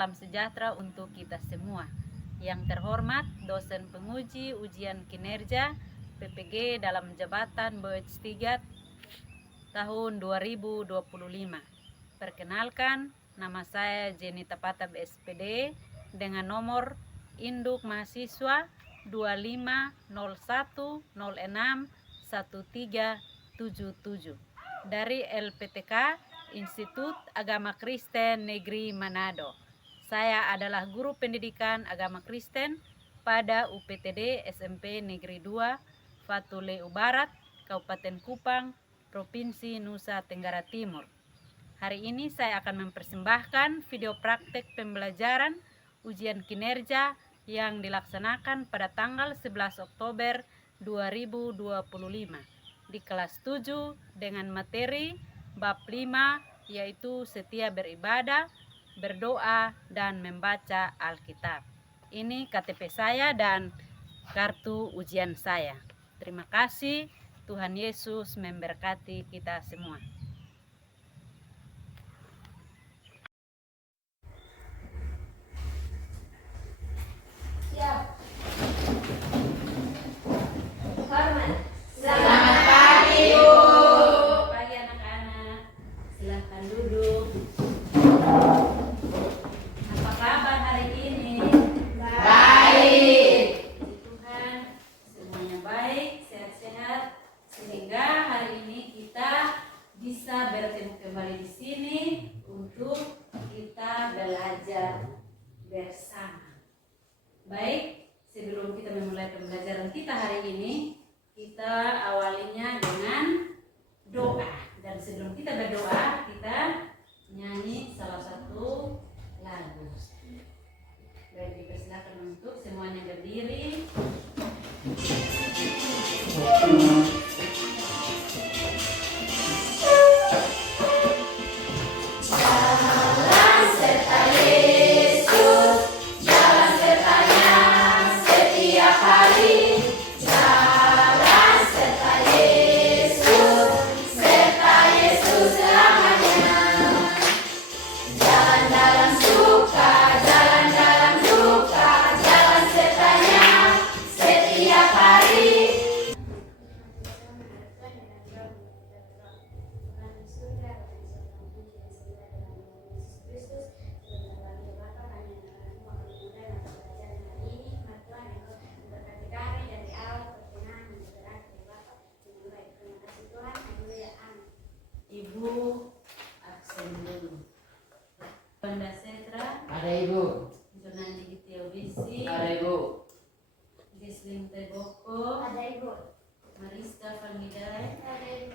salam sejahtera untuk kita semua. Yang terhormat dosen penguji ujian kinerja PPG dalam jabatan BOEJ 3 tahun 2025. Perkenalkan, nama saya Jenny Tapatab SPD dengan nomor induk mahasiswa 2501061377 dari LPTK Institut Agama Kristen Negeri Manado. Saya adalah guru pendidikan agama Kristen pada UPTD SMP Negeri 2 Fatuleu Barat, Kabupaten Kupang, Provinsi Nusa Tenggara Timur. Hari ini saya akan mempersembahkan video praktek pembelajaran ujian kinerja yang dilaksanakan pada tanggal 11 Oktober 2025 di kelas 7 dengan materi bab 5 yaitu setia beribadah, berdoa, dan membaca Alkitab. Ini KTP saya dan kartu ujian saya. Terima kasih. Tuhan Yesus memberkati kita semua. Siap. Hormat. Selamat pagi, Bu. Selamat pagi anak-anak. Silahkan duduk. Apa kabar hari ini? Baik. Puji Tuhan, semuanya baik, sehat-sehat. Sehingga hari ini kita bisa bertemu kembali di sini untuk kita belajar bersama. Baik, sebelum kita memulai pembelajaran kita hari ini, kita awalinya dengan doa. Dan sebelum kita berdoa, kita nyanyi salah satu lagu. Baik, dipersilakan untuk semuanya berdiri. Ibu absen dulu. Banda Setra, Ada Ibu. Jonandi Gitiobisi, Ada Ibu. Gisling Teboko, Ada Ibu. Mariska Fangidai, Ada Ibu.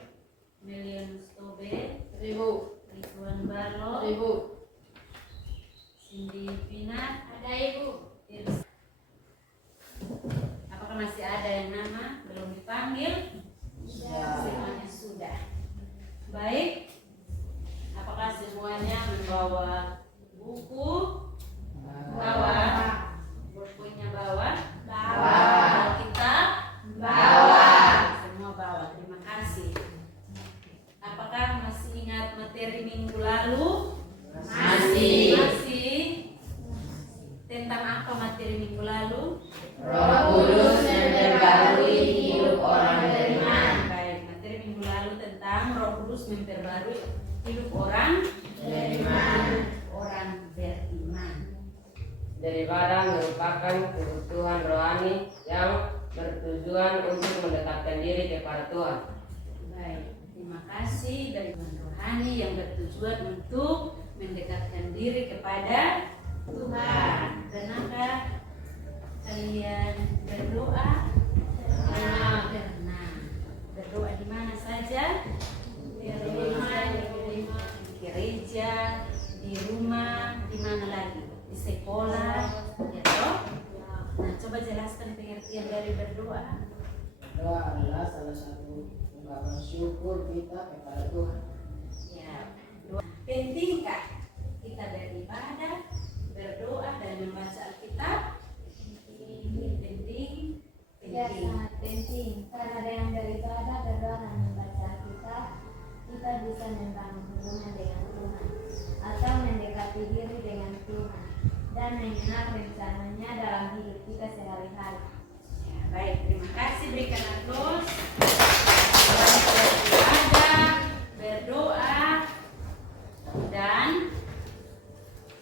Melian Stobe, Ada Ibu. Rituan Barlo, Ada Ibu. Cindy Pina, Ada Ibu. Iris. Apakah masih ada yang nama belum dipanggil? Semuanya sudah. Baik. Apakah semuanya membawa buku? Bawa. Bukunya bawa? Bawa. Alkitab? Bawa. Semua bawa. Terima kasih. Apakah masih ingat materi minggu lalu? Masih. Masih. Tentang apa materi minggu lalu? Roh Kudus memperbarui hidup orang beriman. Baik, materi minggu lalu tentang Roh Kudus memperbarui hidup orang beriman. Daripada merupakan kebutuhan rohani yang bertujuan untuk mendekatkan diri kepada Tuhan. Baik, terima kasih dari Tuhan rohani yang bertujuan untuk mendekatkan diri kepada Tuhan. Pernahkah kalian berdoa? Pernah. Berdoa di mana saja? Di gereja, di rumah, di mana lagi? Di sekolah, ya toh? Nah, coba jelaskan pengertian dari berdoa. Doa adalah salah satu ungkapan syukur kita kepada Tuhan. Ya, doa. Pentingkah kita beribadah, berdoa, dan membaca Alkitab? Penting. Ya, sangat penting. Karena dengan beribadah, berdoa, dan membaca Alkitab, kita bisa membangun hubungan dengan Tuhan atau mendekati diri dengan Tuhan. dan mengenal rencananya dalam hidup kita sehari-hari. Ya, baik, terima kasih. Berikan aplaus. Banyak beribadah, berdoa, dan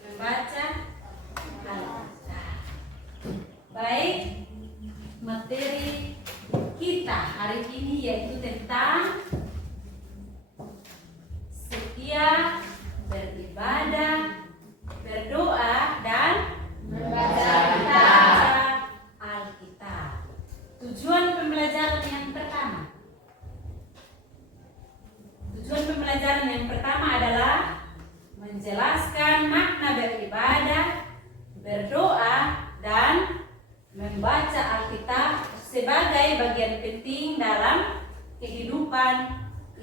membaca Alkitab. Baik, materi kita hari ini yaitu tentang setia, beribadah, berdoa, dan membaca Alkitab. Tujuan pembelajaran yang pertama. Tujuan pembelajaran yang pertama adalah menjelaskan makna beribadah, berdoa, dan membaca Alkitab sebagai bagian penting dalam kehidupan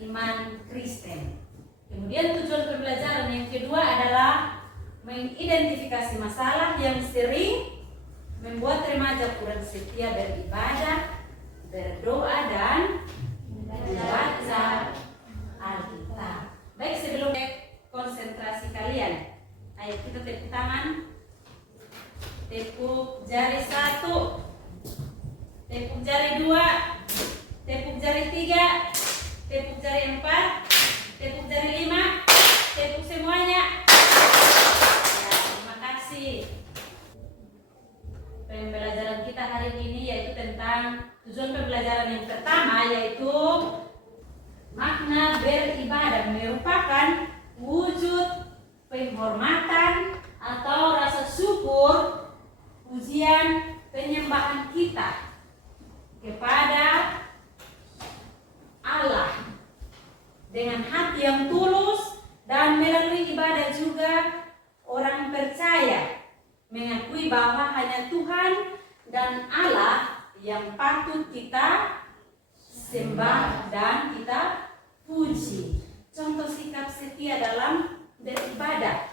iman Kristen. Kemudian tujuan pembelajaran yang kedua adalah mengidentifikasi masalah yang sering membuat remaja kurang setia beribadah, berdoa, dan membaca Alkitab. Baik, sebelum konsentrasi kalian, ayo kita tepuk tangan. Tepuk jari 1, tepuk jari 2, tepuk jari 3, tepuk jari 4, tepuk jari 5, tepuk semuanya. Ya, terima kasih. Pembelajaran kita hari ini yaitu tentang tujuan pembelajaran yang pertama yaitu makna beribadah merupakan wujud penghormatan atau rasa syukur, pujian, penyembahan kita kepada Allah dengan hati yang tulus, dan melalui ibadah juga orang percaya mengakui bahwa hanya Tuhan dan Allah yang patut kita sembah dan kita puji. Contoh sikap setia dalam beribadah.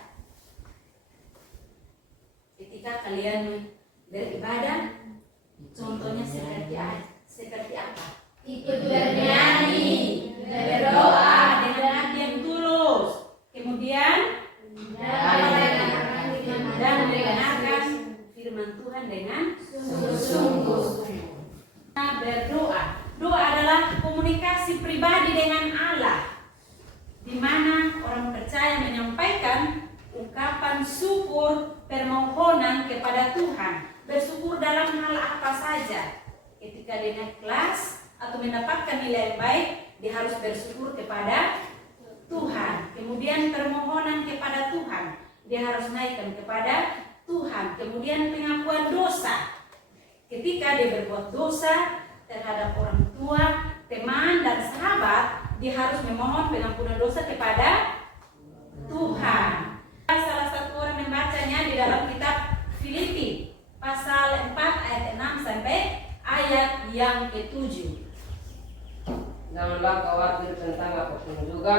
Ketika kalian beribadah, contohnya seperti apa? Ikut bernyanyi, berdoa, Dengan hati yang tulus. Kemudian dan mendengarkan firman Tuhan dengan sungguh-sungguh. Nah, berdoa. Doa adalah komunikasi pribadi dengan Allah, di mana orang percaya menyampaikan ungkapan syukur, permohonan kepada Tuhan. Bersyukur dalam hal apa saja. Ketika dia naik kelas atau mendapatkan nilai yang baik, dia harus bersyukur kepada Tuhan. Kemudian permohonan kepada Tuhan, dia harus naikkan kepada Tuhan. Kemudian pengakuan dosa. Ketika dia berbuat dosa terhadap orang tua, teman, dan sahabat, dia harus memohon pengampunan dosa kepada Tuhan. Salah satu orang membacanya di dalam kitab Filipi pasal 4 ayat 6 sampai ayat yang ke-7. Janganlah khawatir tentang apapun juga,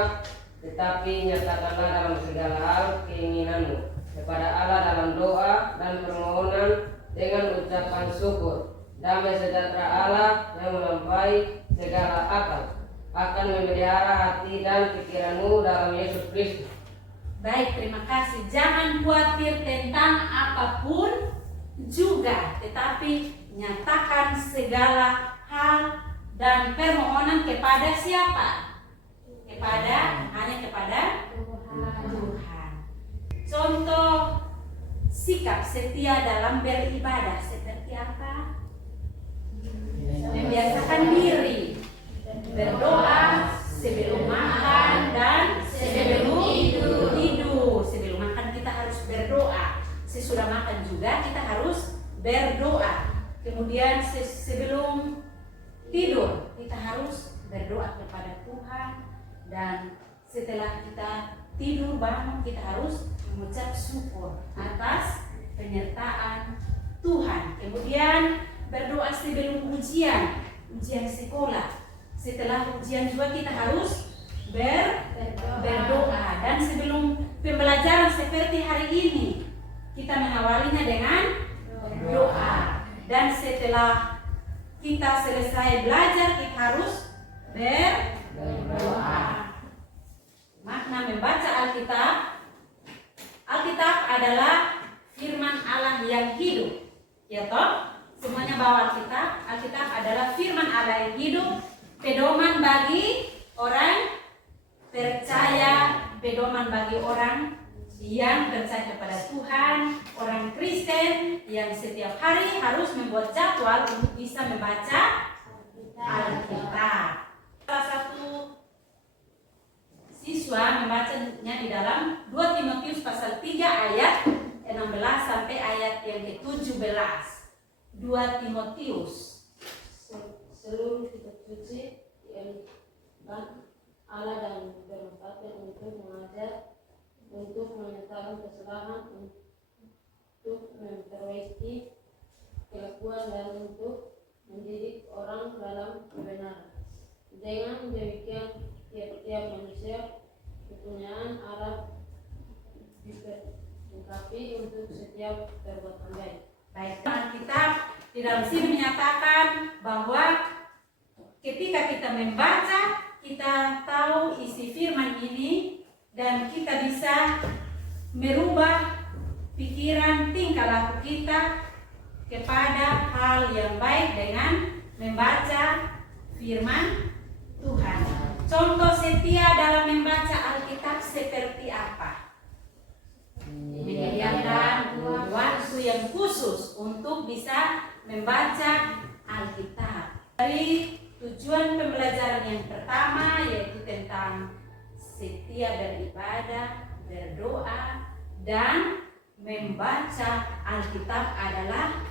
tetapi nyatakanlah dalam segala hal keinginanmu kepada Allah dalam doa dan permohonan dengan ucapan syukur. Damai sejahtera Allah yang melampaui segala akal akan memelihara hati dan pikiranmu dalam Yesus Kristus. Baik, terima kasih. Jangan khawatir tentang apapun juga, tetapi nyatakan segala hal dan permohonan kepada siapa? Hanya kepada Tuhan. Contoh sikap setia dalam beribadah seperti apa? Membiasakan diri berdoa sebelum makan dan sebelum tidur. Sebelum makan kita harus berdoa. Sesudah makan juga kita harus berdoa. Kemudian sebelum tidur kita harus berdoa kepada Tuhan, dan setelah kita tidur bangun kita harus mengucap syukur atas penyertaan Tuhan. Kemudian berdoa sebelum ujian sekolah. Setelah ujian juga kita harus berdoa. Dan sebelum pembelajaran seperti hari ini, kita mengawalinya dengan doa. Dan setelah kita selesai belajar, kita harus berdoa. Makna membaca Alkitab. Alkitab adalah firman Allah yang hidup. Ya toh? Semuanya bawa Alkitab. Alkitab adalah firman Allah yang hidup, pedoman bagi orang percaya, pedoman bagi orang yang percaya kepada Tuhan, orang Kristen yang setiap hari harus membuat jadwal untuk bisa membaca Alkitab. Salah satu siswa membacanya di dalam 2 Timotius pasal 3 ayat 16 sampai ayat yang ke-17. 2 Timotius. Seluruh kitab suci yang Allah dan bermanfaat untuk mengajar, untuk menyatakan kesalahan, untuk memperbaiki kelakuan dan untuk mendidik orang dalam kebenaran. Dengan demikian tiap-tiap manusia kepunyaan Allah dilengkapi untuk setiap perbuatan baik. Baik, Alkitab di dalam sini menyatakan bahwa ketika kita membaca, kita tahu isi firman ini dan kita bisa merubah pikiran, tingkah laku kita kepada hal yang baik dengan membaca firman Tuhan. Contoh setia dalam membaca Alkitab seperti apa? Menyediakan waktu yang khusus untuk bisa membaca Alkitab. Dari tujuan pembelajaran yang pertama yaitu tentang setia beribadah, berdoa, dan membaca Alkitab adalah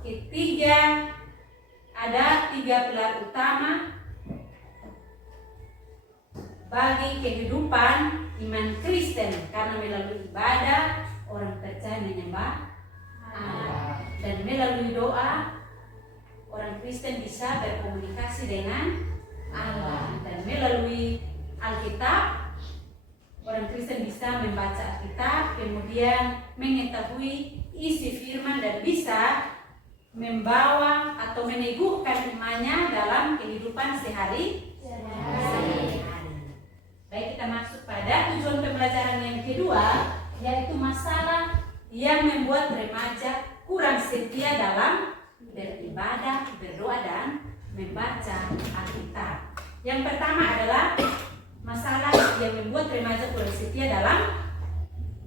ketiga, ada 3 pilar utama bagi kehidupan iman Kristen, karena melalui ibadah orang percaya menyembah Allah, dan melalui doa orang Kristen bisa berkomunikasi dengan Allah, dan melalui Alkitab orang Kristen bisa membaca Alkitab, kemudian mengetahui isi firman dan bisa membawa atau meneguhkan imannya dalam kehidupan sehari-hari. Baik, kita masuk pada tujuan pembelajaran yang kedua, yaitu masalah yang membuat remaja kurang setia dalam beribadah, berdoa, dan membaca Alkitab. Yang pertama adalah masalah yang membuat remaja kurang setia dalam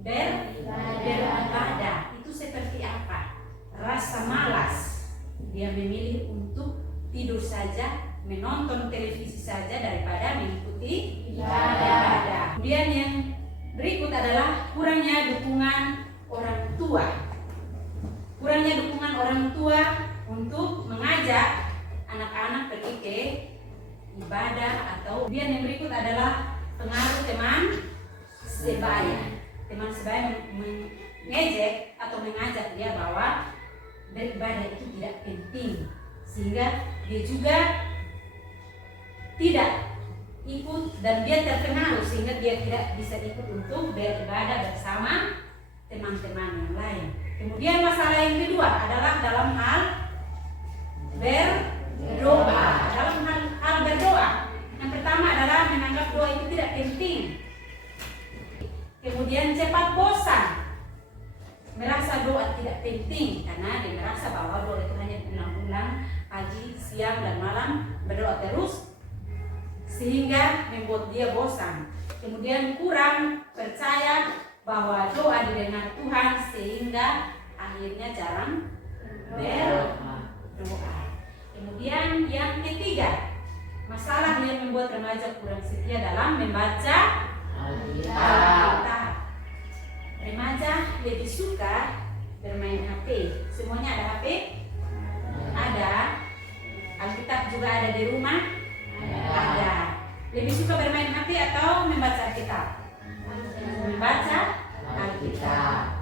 beribadah. Itu seperti apa? Rasa malas. Dia memilih untuk tidur saja, menonton televisi saja daripada mengikuti ibadah. Kemudian yang berikut adalah kurangnya dukungan orang tua. Kurangnya dukungan orang tua untuk mengajak anak-anak pergi ke ibadah. Atau kemudian yang berikut adalah pengaruh teman sebaya. Teman sebaya mengejek atau mengajak dia bahwa beribadah itu tidak penting, sehingga dia juga tidak ikut dan dia terpengaruh sehingga dia tidak bisa ikut untuk beribadah bersama teman-teman yang lain. Kemudian masalah yang kedua adalah dalam hal berdoa. Dalam hal berdoa, yang pertama adalah menganggap doa itu tidak penting. Kemudian cepat bosan, merasa doa tidak penting karena dia merasa bahwa doa itu hanya berulang-ulang pagi, siang, dan malam berdoa terus, sehingga membuat dia bosan. Kemudian kurang percaya bahwa doa didengar Tuhan sehingga akhirnya jarang berdoa. Kemudian yang ketiga, masalah yang membuat remaja kurang setia dalam membaca Alkitab. Remaja lebih suka bermain HP. Semuanya ada HP? Ada. Alkitab juga ada di rumah? Ada. Lebih suka bermain HP atau membaca Alkitab? Membaca Alkitab.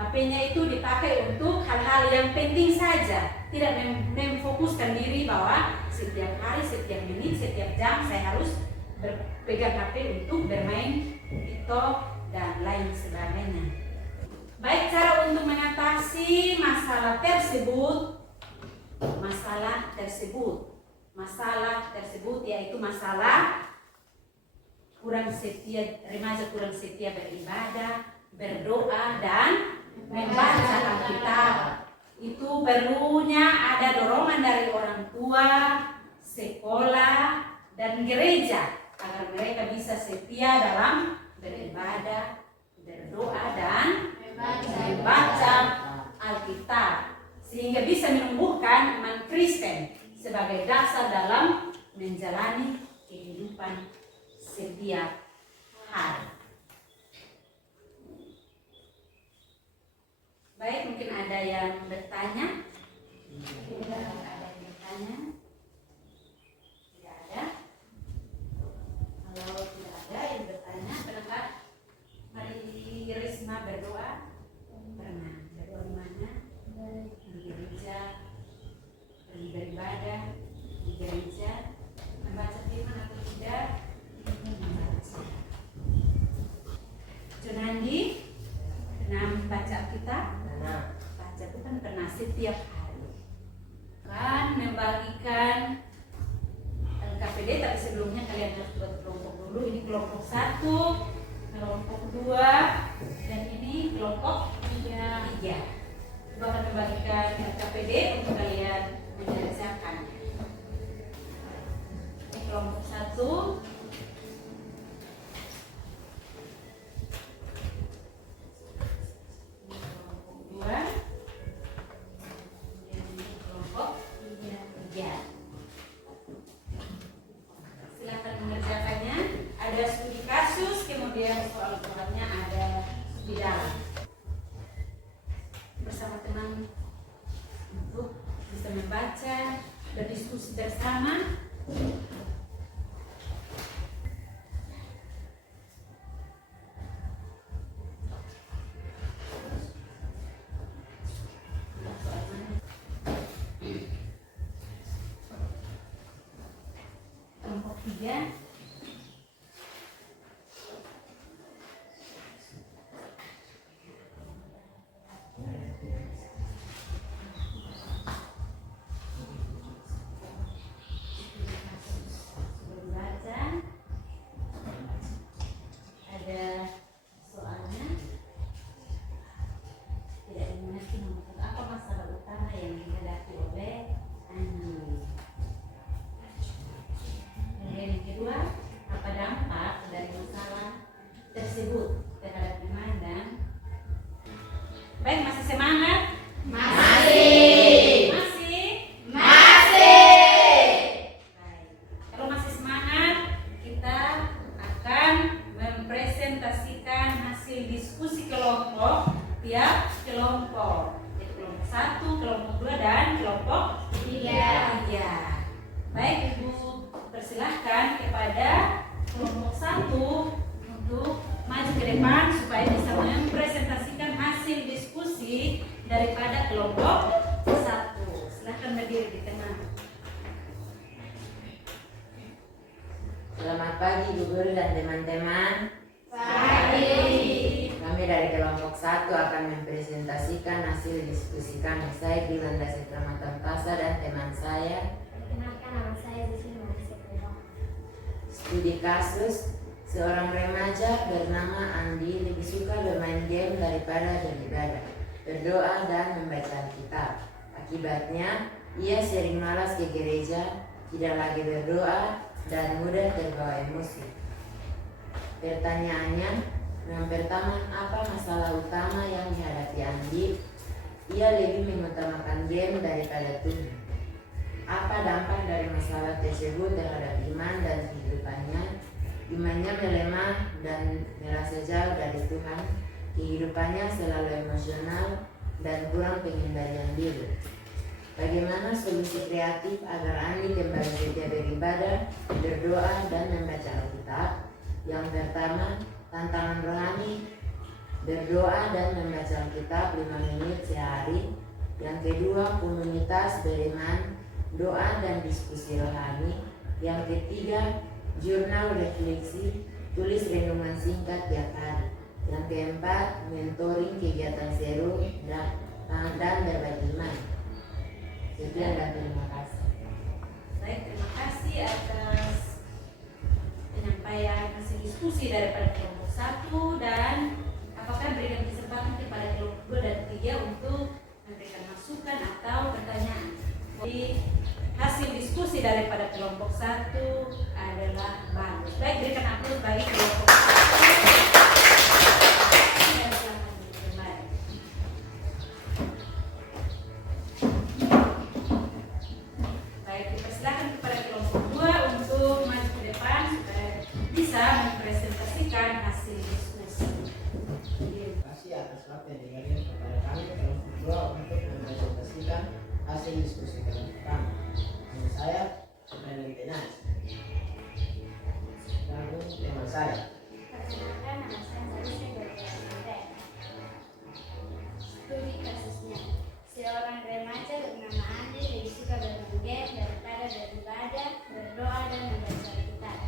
HP-nya itu dipakai untuk hal-hal yang penting saja, tidak memfokuskan diri bahwa setiap hari, setiap menit, setiap jam saya harus berpegang HP untuk bermain TikTok dan lain sebagainya. Baik, cara untuk mengatasi masalah tersebut yaitu masalah kurang setia, remaja kurang setia beribadah, berdoa, dan membaca Alkitab. Itu perlunya ada dorongan dari orang tua, sekolah, dan gereja agar mereka bisa setia dalam beribadah, berdoa, dan membaca Alkitab, sehingga bisa menumbuhkan iman Kristen sebagai dasar dalam menjalani kehidupan setiap hari. Baik, mungkin ada yang bertanya? Ada yang bertanya? Tidak ada? Kalau tidak ada yang bertanya, pendapat Mari Risma berdoa. Pernah berdoa di mana? Di gereja, pergi beribadah di gereja, membaca firman atau tidak? Membaca. Junandi, pernah membaca Alkitab? Baca itu kan pernah setiap hari. Kan membagikan KPD, tapi sebelumnya kalian harus buat kelompok dulu. Ini kelompok 1, kelompok 2, dan ini kelompok 3. Coba akan membagikan KPD untuk kalian menyelesaikan. Ini kelompok 1. Silakan mengerjakannya. Ada studi kasus, kemudian soal-soalnya ada di dalam. Bersama teman untuk bisa membaca, berdiskusi bersama. Kelompok 3. Membaca. Ada soalnya. Tidak mengerti apa masalah utama yang dihadapi oleh Andi. Kemudian yang kedua, apa dampak dari masalah tersebut terhadap iman dan baik, masih semangat? Masih. Baik. Kalau masih semangat, kita akan mempresentasikan hasil diskusi kelompok tiap kelompok. Jadi kelompok 1, kelompok 2, dan kelompok 3. Baik, Ibu persilahkan kepada kelompok 1 untuk maju ke depan supaya bisa mempresentasikan hasil diskusi daripada kelompok 1. Silahkan berdiri di tengah. Selamat pagi Bu Guru dan teman-teman. Pagi. Kami dari kelompok 1 akan mempresentasikan hasil diskusi kami. Saya Gimanda Setramatan Tasa dan teman saya. Perkenalkan, nama saya di sini Marisa Pedro. Studi kasus, seorang remaja bernama Andi lebih suka bermain game daripada beribadah, berdoa dan membaca Alkitab. Akibatnya, ia sering malas ke gereja, tidak lagi berdoa, dan mudah terbawa emosi. Pertanyaannya, yang pertama, apa masalah utama yang dihadapi Andi? Ia lebih mengutamakan game daripada Tuhan. Apa dampak dari masalah tersebut terhadap iman dan kehidupannya? Imannya melemah dan merasa jauh dari Tuhan. Kehidupannya selalu emosional dan kurang pengendalian diri. Bagaimana solusi kreatif agar Andi kembali setia beribadah, berdoa, dan membaca Alkitab? Yang pertama, tantangan rohani, berdoa dan membaca Alkitab 5 menit sehari. Yang kedua, komunitas beriman, doa dan diskusi rohani. Yang ketiga, jurnal refleksi, tulis renungan singkat tiap hari. Yang keempat, mentoring kegiatan seru dan berbagi iman. Sekian dan terima kasih. Baik, terima kasih atas penyampaian diskusi daripada kelompok 1, dan apakah berikan kesempatan kepada kelompok 2 dan diskusi daripada kelompok 1 adalah bagus. Baik, berikan aplaus bagi kelompok 1. Baik, dipersilakan kepada kelompok 2 untuk maju ke depan supaya bisa mempresentasikan hasil diskusi. Terima kasih atas waktu yang diberikan kepada kami kelompok 2 untuk mempresentasikan hasil diskusi kelompok kami. Nama saya Brandon Tenas. Lalu tema saya. Perkenalkan, nama saya Zalisha Gabriela. Studi kasusnya. Seorang remaja bernama Andi lebih suka bermain game daripada beribadah, berdoa, dan membaca Alkitab.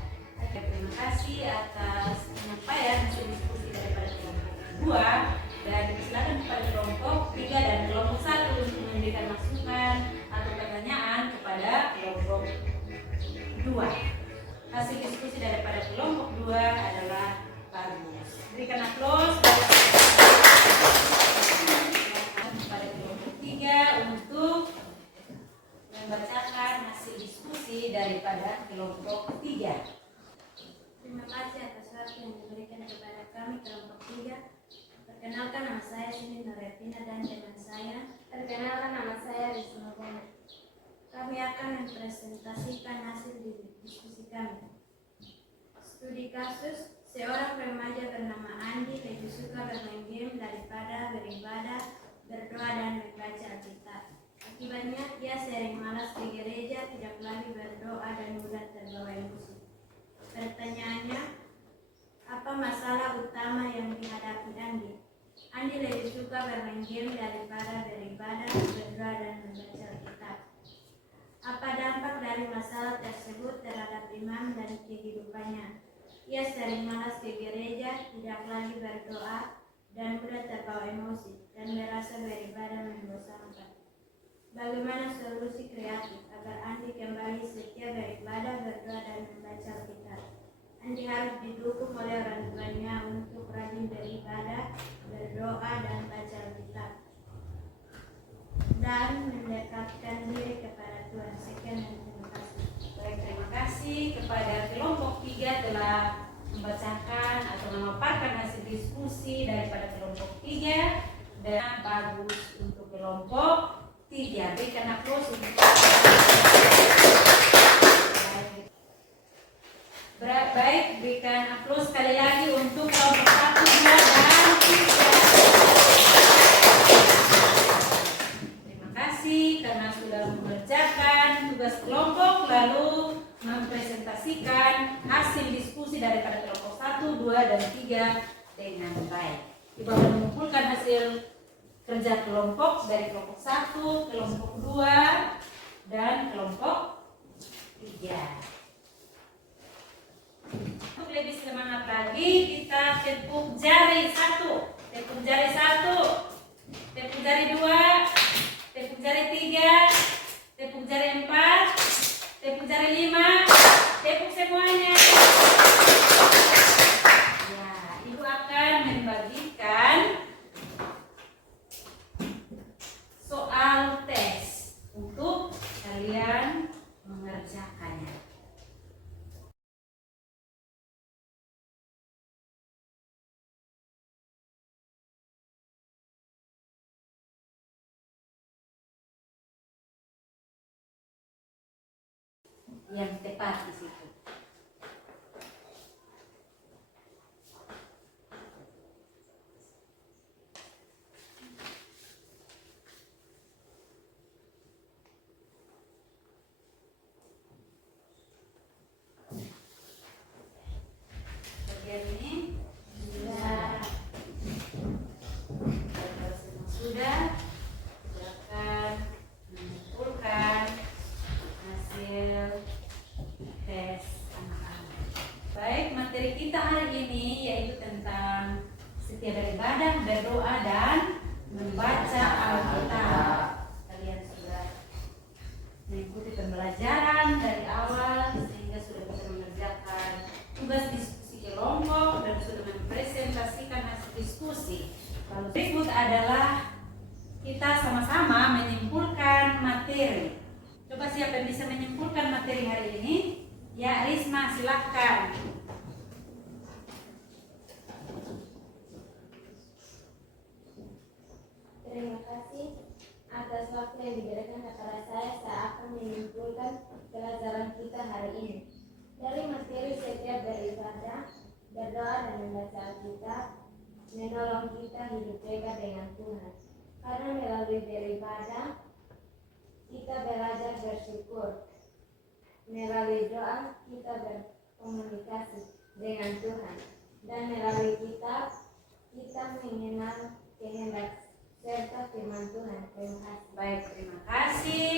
Terima kasih atas penyampaian hasil diskusi daripada kelompok 2 dan silakan kepada kelompok 3 dan kelompok 1 untuk memberikan masukan atau pertanyaan kepada kelompok 2. Hasil diskusi daripada kelompok 2 adalah bagus. Berikan aplaus kepada kelompok 3 untuk membacakan hasil diskusi daripada kelompok 3. Terima kasih atas waktu yang diberikan kepada kami kelompok 3. Perkenalkan, nama saya Sini Noretina dan teman saya. Perkenalkan, nama saya Rizma Bona. Kami akan mempresentasikan hasil diskusi kami. Studi kasus, seorang remaja bernama Andi lebih suka bermain game daripada beribadah, berdoa, dan membaca Alkitab. Akibatnya, ia sering malas ke gereja, tidak lagi berdoa, dan mudah terbawa emosi. Pertanyaannya, apa masalah utama yang dihadapi Andi? Andi lebih suka bermain game daripada beribadah, berdoa, dan membaca Alkitab. Apa dampak dari masalah tersebut terhadap iman dan kehidupannya? Ia sering malas ke gereja, tidak lagi berdoa, dan mudah terbawa emosi, dan merasa beribadah membosankan. Bagaimana solusi kreatif agar Andi kembali setia beribadah, berdoa, dan membaca Alkitab? Andi harus didukung oleh orang tuanya untuk rajin beribadah, berdoa, dan baca Alkitab, dan mendekatkan diri kepada Tuhan. Sekian dan terima kasih. Baik, terima kasih kepada kelompok 3 telah membacakan atau memaparkan hasil diskusi daripada kelompok 3 dan bagus untuk kelompok 3. Berikan aplaus untuk baik, berikan aplaus sekali lagi untuk kelompok 1, 2, dan 3. Terima kasih karena sudah mengerjakan tugas kelompok lalu mempresentasikan hasil diskusi daripada kelompok 1, 2, dan 3 dengan baik. Ibu akan mengumpulkan hasil kerja kelompok dari kelompok 1, kelompok 2, dan kelompok 3. Untuk lebih semangat lagi, kita tepuk jari 1, tepuk jari 1, tepuk jari 2, tepuk jari 3, tepuk jari 4, tepuk jari 5, tepuk semuanya. Ya, Ibu akan membagikan soal tes untuk kalian mengerjakannya. Yang tepat di situ. Bagian ini sudah. Kalau semua sudah, silakan mengumpulkan hasil tes anak-anak. Baik, materi kita hari ini yaitu tentang setia beribadah, berdoa, dan membaca Alkitab. Kalian sudah mengikuti pembelajaran dari awal sehingga sudah bisa mengerjakan tugas diskusi kelompok dan sudah mempresentasikan hasil diskusi. Lalu berikut adalah kita sama-sama menyimpulkan materi. Coba siapa yang bisa menyimpulkan materi materi hari ini. Ya, Risma silahkan. Terima kasih atas waktu yang diberikan kepada saya akan menyimpulkan pelajaran kita hari ini. Dari materi setiap beribadah, berdoa dan membaca Alkitab menolong kita hidup dekat dengan Tuhan. Karena melalui beribadah kita belajar bersyukur. Melalui doa kita berkomunikasi dengan Tuhan. Dan melalui kitab kita mengenal kehendak serta firman Tuhan. Terima kasih. Baik, terima kasih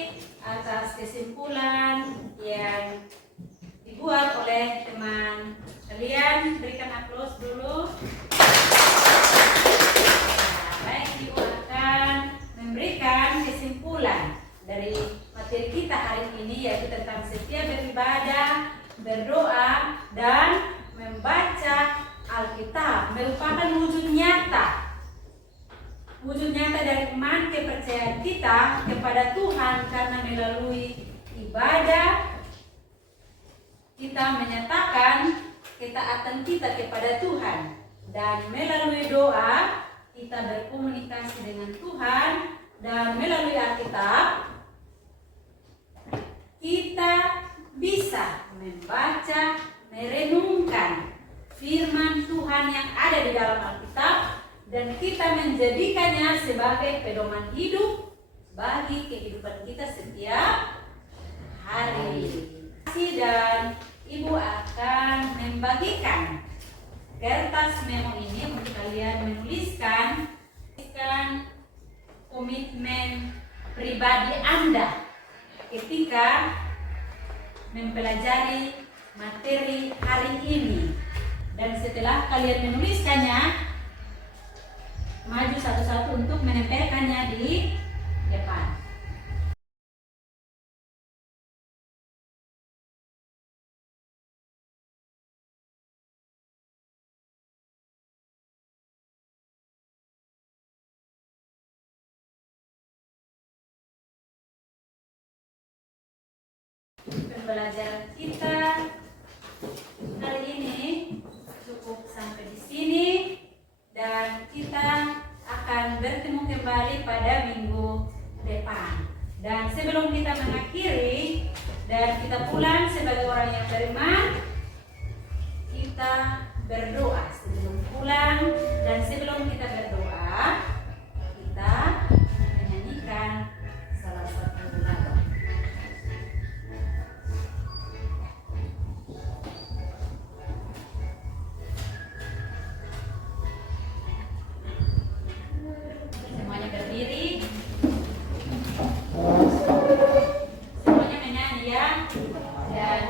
atas kesimpulan yang dibuat oleh teman kalian. Berikan aplaus dulu. Baik, Ibu akan memberikan kesimpulan dari materi kita hari ini, yaitu tentang setia beribadah, berdoa, dan membaca Alkitab merupakan wujud nyata dari iman kepercayaan kita kepada Tuhan, karena melalui ibadah kita menyatakan ketaatan kita kepada Tuhan, dan melalui doa kita berkomunikasi dengan Tuhan, dan melalui Alkitab kita bisa membaca, merenungkan firman Tuhan yang ada di dalam Alkitab, dan kita menjadikannya sebagai pedoman hidup bagi kehidupan kita setiap hari. Dan Ibu akan membagikan kertas memo ini untuk kalian menuliskan komitmen pribadi Anda ketika mempelajari materi hari ini. Dan setelah kalian menuliskannya, maju satu-satu untuk menempelkannya di depan. Pembelajaran kita hari ini cukup sampai di sini, dan kita akan bertemu kembali pada minggu depan. Dan sebelum kita mengakhiri dan kita pulang sebagai orang yang beriman, kita berdoa sebelum pulang. Dan sebelum kita berdoa, kita menyanyikan salah satu lagu. Semuanya berdiri. Semuanya menyanyi ya. Dan